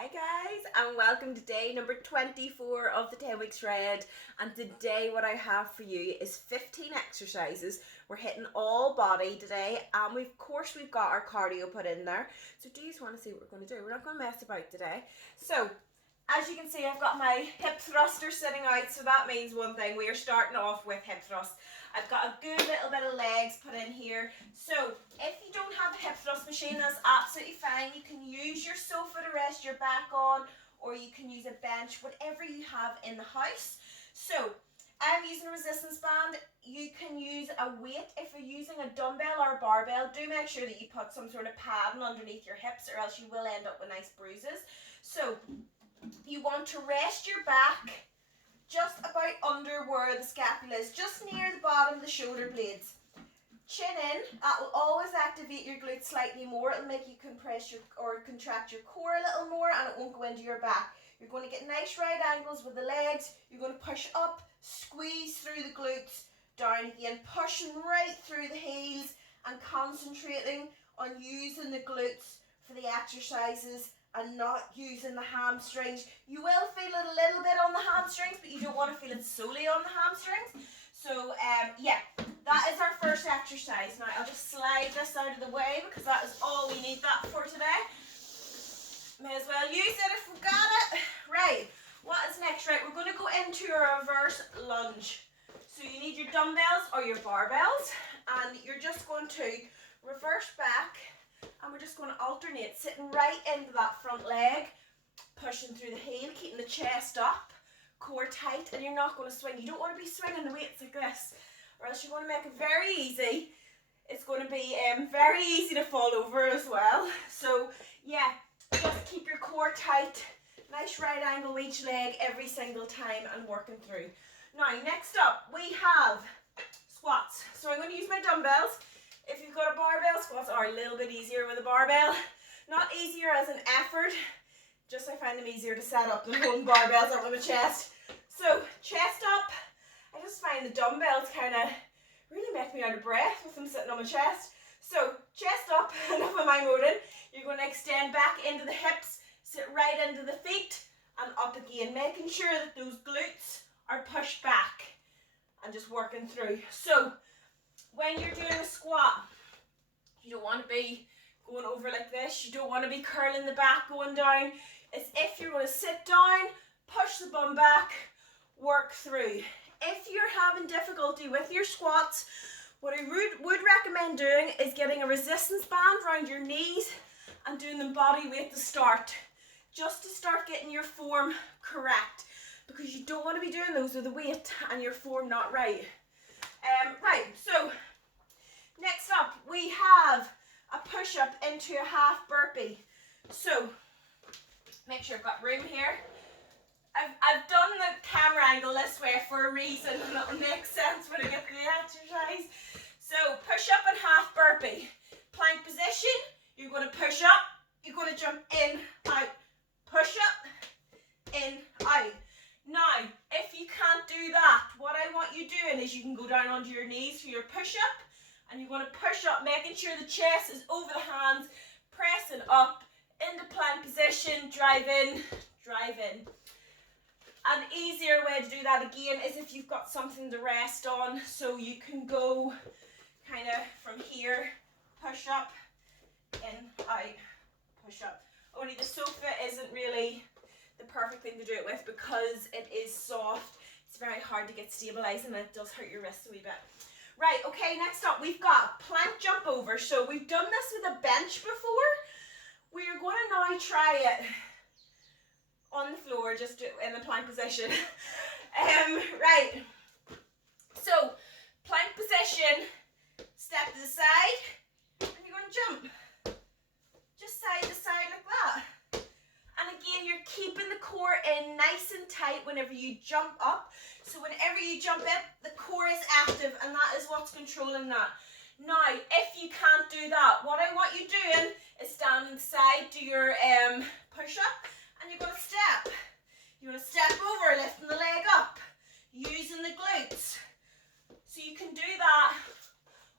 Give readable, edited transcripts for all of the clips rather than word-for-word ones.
Hi guys, and welcome to day number 24 of the 10 weeks red. And today what I have for you is 15 exercises. We're hitting all body today, and of course we've got our cardio put in there. So do you just want to see what we're going to do? We're not going to mess about today. So as you can see, I've got my hip thruster sitting out, so that means one thing. We are starting off with hip thrust. I've got a good little bit of legs put in here. So if you don't have a hip thrust machine, that's absolutely fine. You can use your sofa to rest your back on, or you can use a bench, whatever you have in the house. So I'm using a resistance band. You can use a weight. If you're using a dumbbell or a barbell, do make sure that you put some sort of padding underneath your hips, or else you will end up with nice bruises. So you want to rest your back just about under where the scapula is, just near the bottom of the shoulder blades. Chin in. That will always activate your glutes slightly more. It'll make you compress your or contract your core a little more, and it won't go into your back. You're going to get nice right angles with the legs. You're going to push up, squeeze through the glutes, down again, pushing right through the heels and concentrating on using the glutes for the exercises and not using the hamstrings. You will feel it a little bit on the hamstrings, but you don't want to feel it solely on the hamstrings. So yeah, that is our first exercise. Now I'll just slide this out of the way because that is all we need that for today. May as well use it if we've got it. Right, what is next? Right, we're going to go into a reverse lunge. So you need your dumbbells or your barbells, and you're just going to reverse back, and we're just going to alternate, sitting right into that front leg, pushing through the heel, keeping the chest up, core tight, and you're not going to swing. You don't want to be swinging the weights like this, or else you want to make it very easy. It's going to be very easy to fall over as well. So yeah, just keep your core tight, nice right angle with each leg every single time, and working through. Now next up we have squats. So I'm going to use my dumbbells. If you've got a barbell, squats are a little bit easier with a barbell. Not easier as an effort, just I find them easier to set up than holding barbells up with my chest. So chest up. I just find the dumbbells kind of really make me out of breath with them sitting on my chest. So chest up, enough of my moaning. You're going to extend back into the hips, sit right into the feet, and up again, making sure that those glutes are pushed back and just working through. So when you're doing a squat, you don't want to be going over like this. You don't want to be curling the back going down. It's if you're going to sit down, push the bum back, work through. If you're having difficulty with your squats, what I would recommend doing is getting a resistance band around your knees and doing them body weight to start, just to start getting your form correct, because you don't want to be doing those with a weight and your form not right. Right, so next up we have a push-up into a half burpee. So make sure I've got room here. I've done the camera angle this way for a reason, and it'll make sense when I get to the exercise. So push up and half burpee. Plank position, you're going to push up, you're going to jump in, out, push up, in, out. Now, if you can't do that, what I want you doing is you can go down onto your knees for your push-up, and you're going to push up, making sure the chest is over the hands, pressing up into plank position, drive in, drive in. An easier way to do that again is if you've got something to rest on, so you can go kind of from here, push up, in, out, push up. Only the sofa isn't really the perfect thing to do it with because it is soft. It's very hard to get stabilized, and it does hurt your wrists a wee bit. Right, okay, next up we've got plank jump over. So we've done this with a bench before. We're going to now try it on the floor, just in the plank position. Right, so plank position, step to the side, and you're going to jump. Just side to side like that. And again, you're keeping the core in nice and tight whenever you jump up. So whenever you jump up, the core is active, and that is what's controlling that. Now, if you can't do that, what I want you doing is standing side to your push-up, and you're going to step. You're going to step over, lifting the leg up, using the glutes. So you can do that,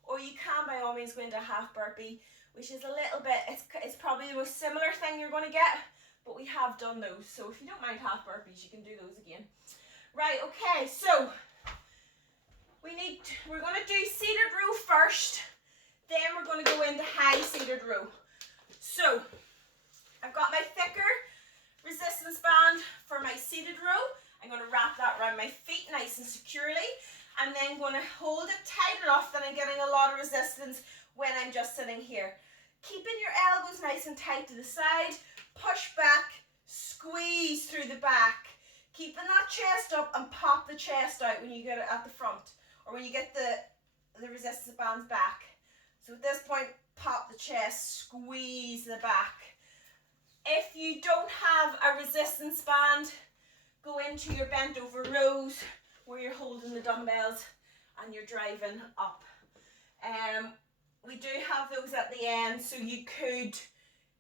or you can by all means go into a half burpee, which is a little bit, it's probably the most similar thing you're going to get, but we have done those. So if you don't mind half burpees, you can do those again. Right, okay, so we're going to do seated row first, then we're going to go into high seated row. So I've got my thicker resistance band for my seated row. I'm going to wrap that around my feet nice and securely. I'm then going to hold it tight enough that I'm getting a lot of resistance when I'm just sitting here. Keeping your elbows nice and tight to the side, push back, squeeze through the back. Keeping that chest up and pop the chest out when you get it at the front, or when you get the resistance bands back. So at this point, pop the chest, squeeze the back. If you don't have a resistance band, go into your bent over rows where you're holding the dumbbells and you're driving up. We do have those at the end, so you could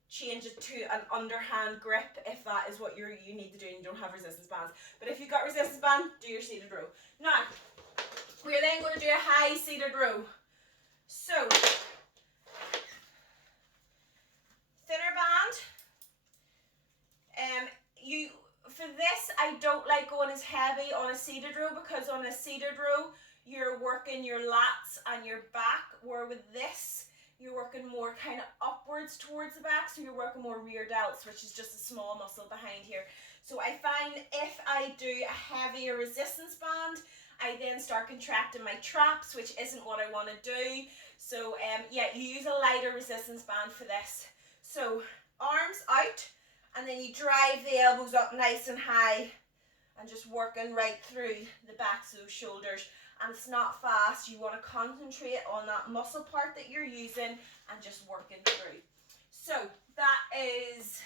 change it to an underhand grip if that is what you need to do and you don't have resistance bands. But if you've got resistance band, do your seated row. Now, we're then going to do a high seated row. So, thinner band. For this, I don't like going as heavy on a seated row, because on a seated row, you're working your lats and your back, where with this, you're working more kind of upwards towards the back, so you're working more rear delts, which is just a small muscle behind here. So I find if I do a heavier resistance band, I then start contracting my traps, which isn't what I want to do. So yeah, you use a lighter resistance band for this. So arms out, and then you drive the elbows up nice and high, and just working right through the backs of those shoulders. And it's not fast. You want to concentrate on that muscle part that you're using and just working through. So that is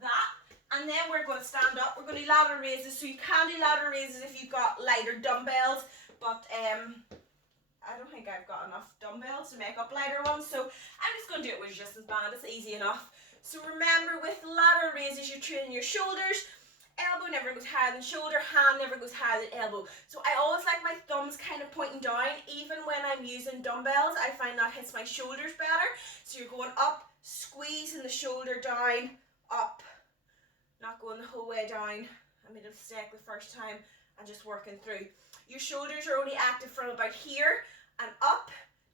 that. And then we're going to stand up. We're going to do lateral raises. So you can do lateral raises if you've got lighter dumbbells, but I don't think I've got enough dumbbells to make up lighter ones. So I'm just going to do it with resistance band. It's easy enough. So remember, with lateral raises, you're training your shoulders. Elbow never goes higher than shoulder, hand never goes higher than elbow. So I always like my thumbs kind of pointing down. Even when I'm using dumbbells, I find that hits my shoulders better. So you're going up, squeezing the shoulder down, up. Not going the whole way down. I made a mistake the first time, and just working through. Your shoulders are only active from about here and up,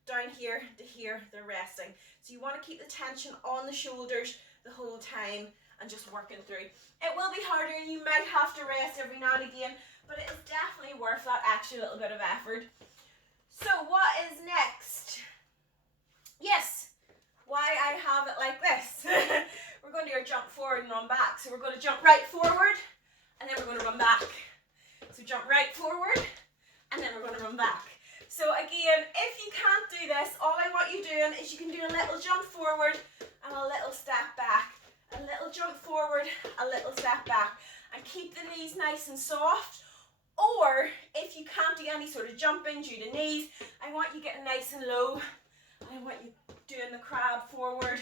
down here to here, they're resting. So you want to keep the tension on the shoulders the whole time and just working through. It will be harder and you might have to rest every now and again, but it is definitely worth that extra little bit of effort. So what is next? Yes, why I have it like this. We're going to do our jump forward and run back. So we're going to jump right forward, and then we're going to run back. So jump right forward, and then we're going to run back. So again, if you can't do this, all I want you doing is you can do a little jump forward and a little step back. A little jump forward, a little step back. And keep the knees nice and soft. Or, if you can't do any sort of jumping due to knees, I want you getting nice and low. I want you doing the crab forward,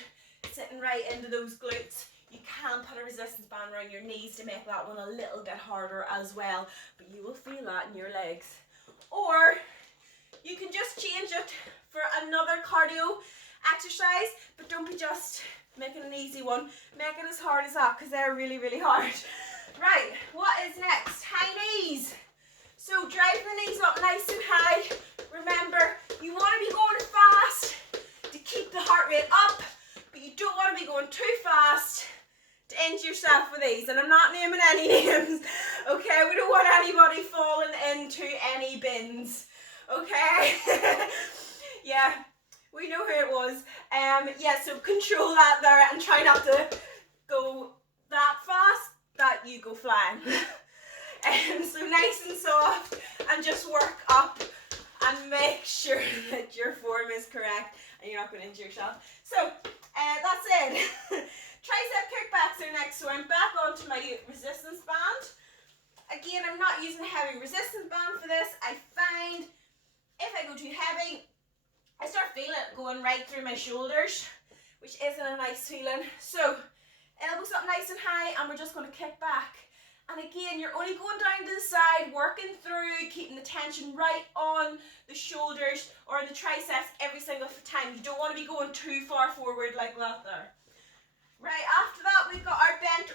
sitting right into those glutes. You can put a resistance band around your knees to make that one a little bit harder as well. But you will feel that in your legs. Or, you can just change it for another cardio exercise, but don't be just making an easy one. Make it as hard as that, because they're really, really hard. Right, what is next? High knees. So drive the knees up nice and high. Remember, you want to be going fast to keep the heart rate up, but you don't want to be going too fast to injure yourself with these. And I'm not naming any names, okay? We don't want anybody falling into any bins, okay? Yeah. We know who it was. Yeah, so control that there and try not to go that fast that you go flying. So nice and soft, and just work up and make sure that your form is correct and you're not going to injure yourself. So that's it. Tricep kickbacks are next. So I'm back onto my resistance band. Again, I'm not using a heavy resistance band for this. I find if I go too heavy, I start feeling it going right through my shoulders, which isn't a nice feeling. So, elbows up nice and high, and we're just going to kick back. And again, you're only going down to the side, working through, keeping the tension right on the shoulders or the triceps every single time. You don't want to be going too far forward like that there. Right, after that, we've got our bent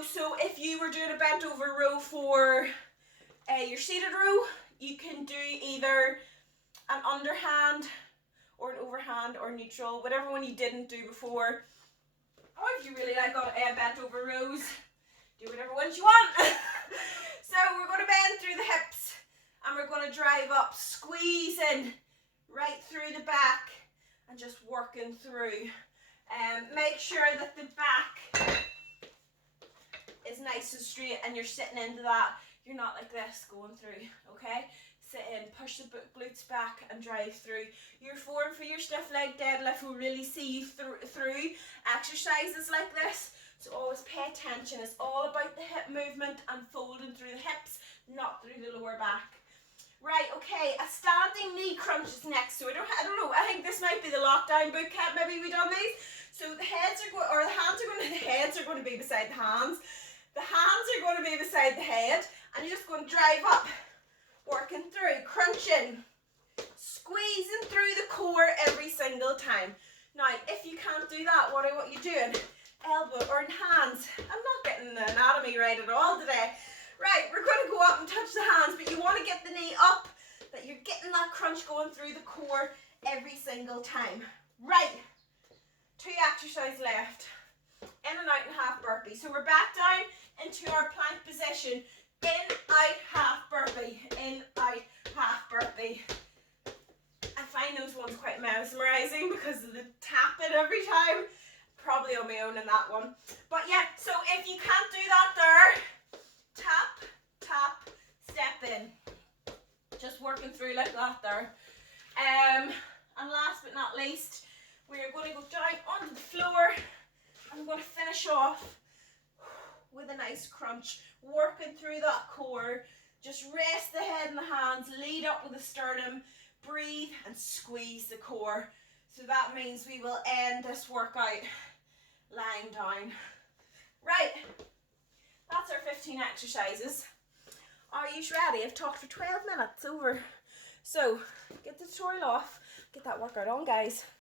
know, so if you were doing a bent over row for your seated row, you can do either an underhand or an overhand or neutral, whatever one you didn't do before. Or if you really like bent over rows, do whatever ones you want. So we're going to bend through the hips and we're going to drive up, squeezing right through the back and just working through. Make sure that the back is nice and straight and you're sitting into that. You're not like this going through, okay? Sit in, push the glutes back and drive through. Your form for your stiff leg deadlift will really see you through exercises like this. So always pay attention. It's all about the hip movement and folding through the hips, not through the lower back. Right, okay, a standing knee crunch is next. So I don't know, I think this might be the lockdown boot camp, maybe we done these. So the heads are going to be beside the hands. The hands are going to be beside the head and you're just going to drive up. Working through, crunching, squeezing through the core every single time. Now, if you can't do that, what I want you doing, elbow or in hands. I'm not getting the anatomy right at all today. Right, we're going to go up and touch the hands, but you want to get the knee up, that you're getting that crunch going through the core every single time. Right, 2 exercises left. In and out and half burpee. So we're back down into our plank position. In, out, half burpee. In, out, half burpee. I find those ones quite mesmerizing because of the tapping every time. Probably on my own in that one. But yeah, so if you can't do that there, tap, tap, step in. Just working through like that there. And last but not least, we are going to go down onto the floor. I'm going to finish off with a nice crunch, working through that core. Just rest the head and the hands, lead up with the sternum, breathe and squeeze the core. So that means we will end this workout lying down. Right, that's our 15 exercises. Are you ready? I've talked for 12 minutes over. So get the tutorial off, get that workout on, guys.